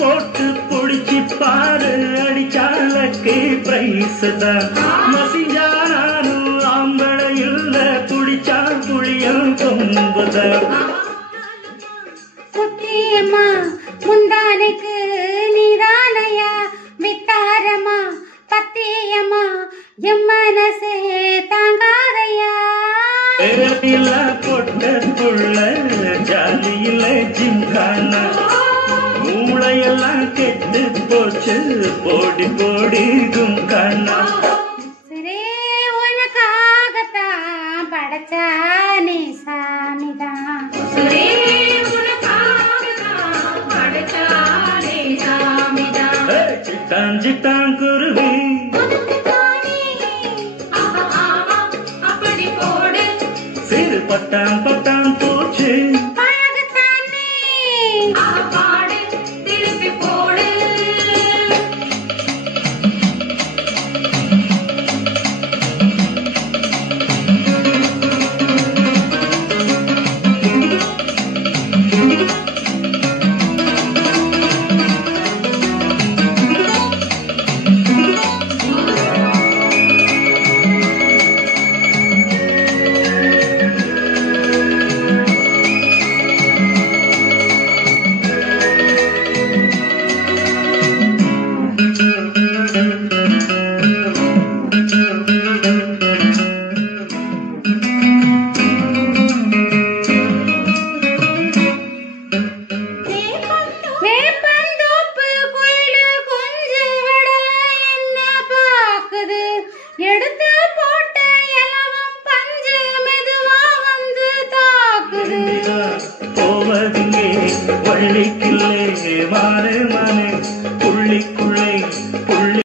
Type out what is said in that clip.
போட்டு புடிச்சு பாரு அடிச்சாலக்கு பிரைஸ்தா மசிஞ்சானும் ஆம்பளை இல்ல புடிச்சா புளியம் கொம்புதா முத்தியம்மா முந்தானைக்கு நீதானையா வித்தாரமா பத்தியம்மா எம் மனசே தாங்காதையா பொட்ட புள்ள ஜாலியில ஜிம்கானா மூளையெல்லாம் கெட்டு போச்சு போடி போடி கும்கானா சரே உனக்காகத்தான் படைச்சானே சாமிதான் சரே உனக்காகத்தான் படைச்சானே சாமிதான் சிட்டான் சிட்டான் குருவி அப்படி போடு சிறு பட்டாம் பட்டாம் போச்சு எடுத்து போட்ட இலவம் பஞ்சு மெதுவா வந்து தாக்குது போவதிங்கே வள்ளிக்கில்லே மாறு